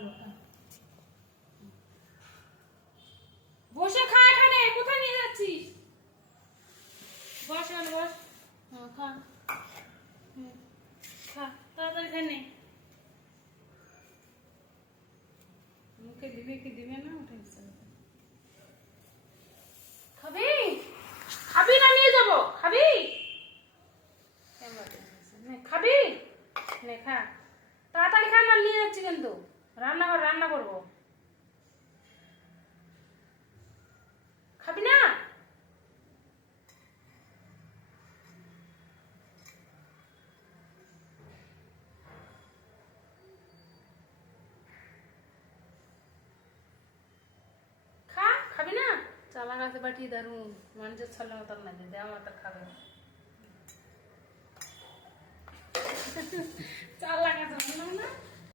ভালো খা। বসে খা এখানে, কোথায় নিয়ে যাচ্ছিস? বস এখানে বস। খা। খা তাড়াতাড়ি খেয়ে নে। মুখে দিবে কি দিবে না ওটা খাবি? খাবি না নিয়ে যাবো? খাবি? খাবি? নে খা তাড়াতাড়ি খা, না নিয়ে যাচ্ছি কিন্তু রান্না করবো। খাবি না? খা, খাবি না? চালা গাছে পাঠিয়ে দারুন মানুষের ছলে মতন না যে দেওয়া মাত্র খাবে। চালা গাছে না